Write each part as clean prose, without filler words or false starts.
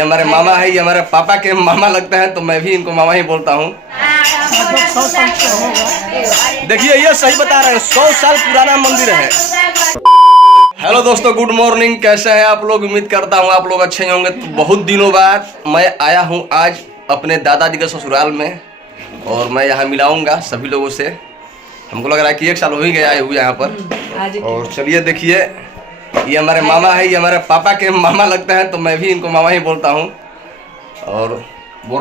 ये हमारे मामा है, ये हमारे पापा के मामा लगते हैं, तो मैं भी इनको मामा ही बोलता हूँ। देखिए ये सही बता रहे हैं, 100 साल पुराना मंदिर है। हेलो दोस्तों, गुड मॉर्निंग। कैसे हैं आप लोग? उम्मीद करता हूँ आप लोग अच्छे होंगे। तो बहुत दिनों बाद मैं आया हूँ आज अपने दादाजी के ससुराल में, और मैं यहाँ मिलाऊंगा सभी लोगों से। हमको लग रहा है कि 1 साल हो ही गया आए हुए यहाँ पर। और चलिए देखिए, ये हमारे मामा है, ये हमारे पापा के मामा लगते हैं, तो मैं भी इनको मामा ही बोलता हूँ। और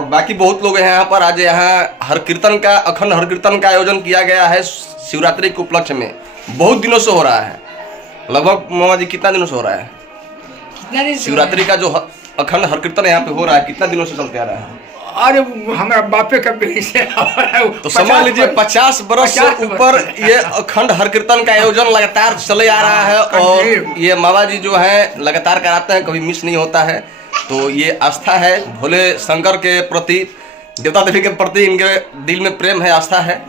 बाकी बहुत लोग हैं यहाँ पर। आज यहाँ हर कीर्तन का, अखंड हर कीर्तन का आयोजन किया गया है शिवरात्रि के उपलक्ष्य में। बहुत दिनों से हो रहा है, लगभग मामा जी कितना दिनों से हो रहा है? कितना दिन शिवरात्रि का जो अखंड हर कीर्तन यहाँ पे हो रहा है, कितना दिनों से चलते आ रहा है? अरे हमारा बापे का से तो समझ लीजिए 50 बरस से ऊपर ये अखंड हर कीर्तन का आयोजन लगातार चले आ रहा है। और ये मामा जी जो है लगातार कराते हैं, कभी मिस नहीं होता है। तो ये आस्था है भोले शंकर के प्रति, देवता देवी के प्रति इनके दिल में प्रेम है, आस्था है।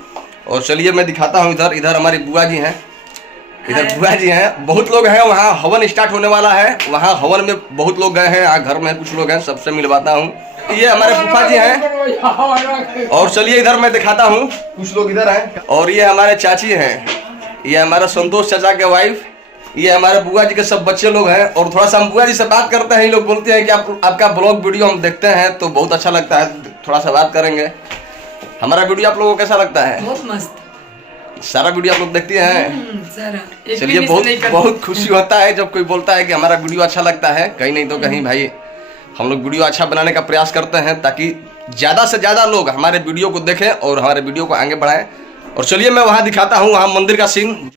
और चलिए मैं दिखाता हूँ, इधर हमारी बुआ जी हैं, इधर बुआ जी हैं। बहुत लोग हैं, वहाँ हवन स्टार्ट होने वाला है। वहाँ हवन में बहुत लोग गए हैं, घर में कुछ लोग हैं, सबसे मिलवाता हूँ। ये हमारे फूफा जी हैं। और चलिए इधर मैं दिखाता हूँ, कुछ लोग इधर हैं। और ये हमारे चाची हैं, ये हमारा संतोष चाचा के वाइफ, ये हमारे बुआ जी के सब बच्चे लोग हैं। और थोड़ा सा हम बुआ जी से बात करते हैं। ये लोग बोलते हैं कि आपका ब्लॉग वीडियो हम देखते हैं तो बहुत अच्छा लगता है, थोड़ा सा बात करेंगे। हमारा वीडियो आप लोगों को कैसा लगता है? बहुत मस्त। सारा वीडियो आप लोग देखती हैं? सारा। चलिए बहुत खुशी होता है जब कोई बोलता है कि हमारा वीडियो अच्छा लगता है। कहीं नहीं तो कहीं भाई हम लोग वीडियो अच्छा बनाने का प्रयास करते हैं, ताकि ज़्यादा से ज़्यादा लोग हमारे वीडियो को देखें और हमारे वीडियो को आगे बढ़ाएं। और चलिए मैं वहाँ दिखाता हूँ, वहाँ मंदिर का सीन।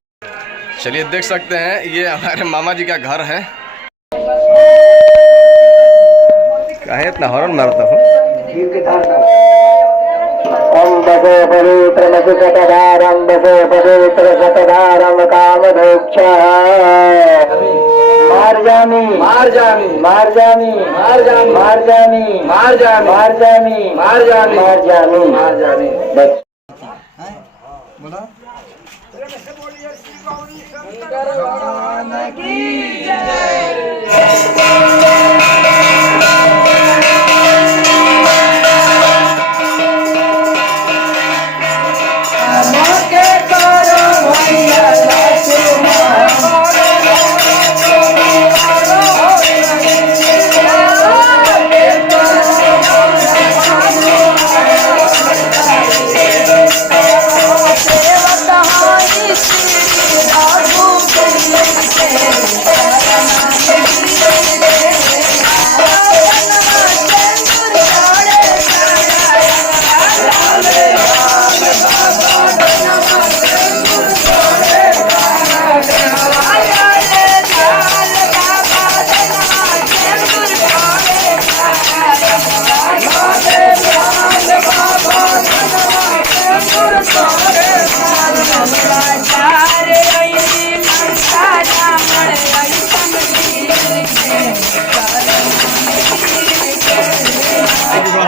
चलिए देख सकते हैं, ये हमारे मामा जी का घर है। काहे इतना हॉर्न मारता हूँ?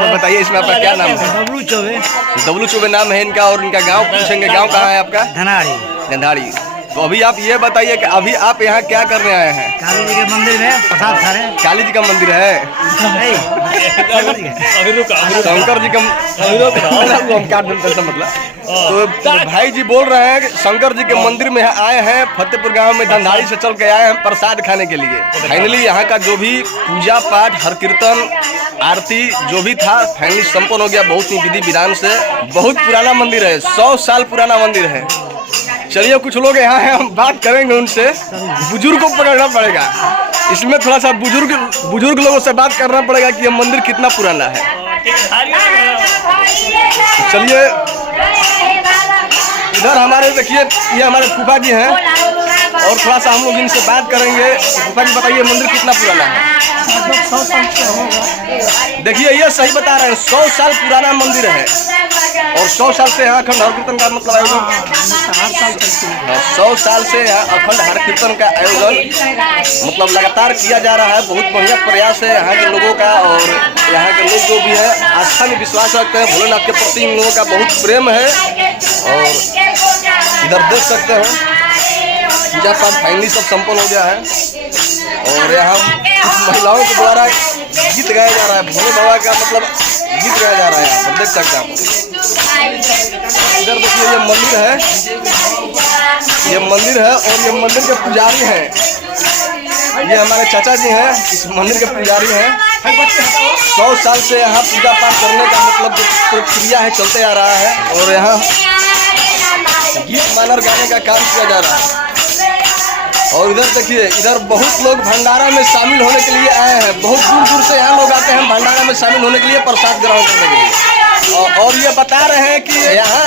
बताइए इसमें आपका क्या नाम है? डब्लू चौबे। डब्लू चौबे नाम है इनका। और इनका गांव पूछेंगे, गांव कहाँ है आपका? धनाड़ी। गंधाड़ी। तो अभी आप ये बताइए कि अभी आप यहाँ क्या करने आए हैं? काली जी के मंदिर में प्रसाद खा रहे हैं। काली जी का मंदिर है? शंकर जी का मतलब। तो भाई जी बोल रहे हैं कि शंकर जी के मंदिर में आए हैं, फतेहपुर गांव में धनधाड़ी से चल के आए हैं प्रसाद खाने के लिए। फाइनली यहाँ का जो भी पूजा पाठ, हर कीर्तन, आरती जो भी था फाइनली संपन्न हो गया, बहुत ही विधि विधान से। बहुत पुराना मंदिर है, 100 साल पुराना मंदिर है। चलिए कुछ लोग यहाँ हैं, हम बात करेंगे उनसे। बुजुर्ग को पकड़ना पड़ेगा, इसमें थोड़ा सा बुजुर्ग लोगों से बात करना पड़ेगा कि ये मंदिर कितना पुराना है। चलिए इधर हमारे देखिए, ये हमारे फूफा जी हैं, और थोड़ा सा हम लोग इनसे बात करेंगे। फूफा जी बताइए मंदिर कितना पुराना है? 100 साल से होगा। देखिए ये सही बता रहे हैं, 100 साल पुराना मंदिर है। और 100 साल से यहाँ अखंड हर कीर्तन का मतलब आयोजन 100 साल से यहाँ अखंड हर कीर्तन का आयोजन मतलब लगातार किया जा रहा है। बहुत बढ़िया प्रयास है यहाँ के लोगों का। और यहाँ के लोग जो भी है आस्था में विश्वास रखते हैं, भोलेनाथ के प्रति इन लोगों का बहुत प्रेम है। और इधर देख सकते हैं पूजा पाठ फाइनली सब संपन्न हो गया है। और यहाँ कुछ महिलाओं के द्वारा गीत गाया जा रहा है, भोले बाबा का मतलब गीत गाया जा रहा है। यहाँ पर देख सकते हैं आप। इधर देखिए ये मंदिर है, ये मंदिर है और ये मंदिर के पुजारी हैं, ये हमारे चाचा जी हैं, इस मंदिर के पुजारी हैं। 100 साल से यहाँ पूजा पाठ करने का मतलब जो प्रक्रिया है चलते आ रहा है और यहाँ गीत मानर गाने का काम किया जा रहा है। और इधर देखिए, इधर बहुत लोग भंडारा में शामिल होने के लिए आए हैं, बहुत दूर दूर से यहाँ लोग आते हैं भंडारा में शामिल होने के लिए, प्रसाद ग्रहण करने के लिए। और ये बता रहे हैं कि यहाँ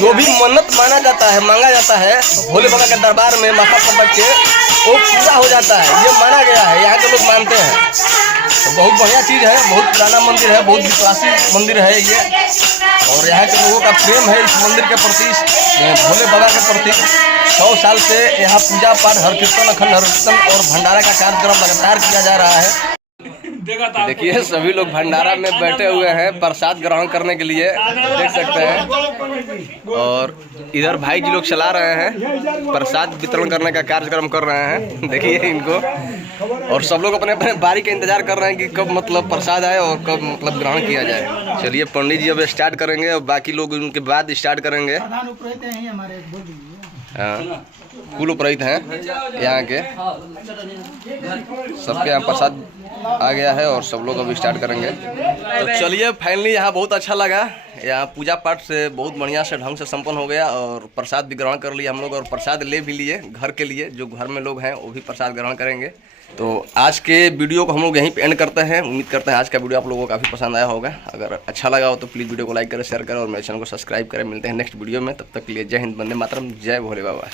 जो भी मन्नत माना जाता है, मांगा जाता है भोले बाबा के दरबार में माथा पटक के, वो पूरा हो जाता है, ये माना गया है, यहाँ के लोग मानते हैं। तो बहुत बढ़िया चीज़ है, बहुत पुराना मंदिर है, बहुत विश्वासी मंदिर है ये। और यहाँ के लोगों का प्रेम है इस मंदिर के प्रति, भोले बाबा के प्रति। 100 साल से यहाँ पूजा पाठ, हर कीर्तन, अखंड हर कीर्तन और भंडारा का कार्यक्रम लगातार किया जा रहा है। देखिए सभी लोग भंडारा में बैठे हुए हैं प्रसाद ग्रहण करने के लिए, देख सकते हैं। और इधर भाई जी लोग चला रहे हैं, प्रसाद वितरण करने का कार्यक्रम कर रहे हैं, देखिए इनको। और सब लोग अपने अपने बारी का इंतजार कर रहे हैं कि कब मतलब प्रसाद आए और कब मतलब ग्रहण किया जाए। चलिए पंडित जी अब स्टार्ट करेंगे और बाकी लोग उनके बाद स्टार्ट करेंगे। हाँ, कुल उपरहित हैं यहाँ के, सबके यहाँ प्रसाद आ गया है और सब लोग अभी स्टार्ट करेंगे। तो चलिए फाइनली यहाँ बहुत अच्छा लगा, यहाँ पूजा पाठ से बहुत बढ़िया से ढंग से संपन्न हो गया और प्रसाद भी ग्रहण कर लिया हम लोग और प्रसाद ले भी लिए घर के लिए, जो घर में लोग हैं वो भी प्रसाद ग्रहण करेंगे। तो आज के वीडियो को हम लोग यहीं पे एंड करते हैं। उम्मीद करते हैं आज का वीडियो आप लोगों को काफ़ी पसंद आया होगा। अगर अच्छा लगा हो तो प्लीज़ वीडियो को लाइक करें, शेयर करें और मेरे चैनल को सब्सक्राइब करें। मिलते हैं नेक्स्ट वीडियो में, तब तक के लिए जय हिंद, वंदे मातरम, जय भोले बाबा।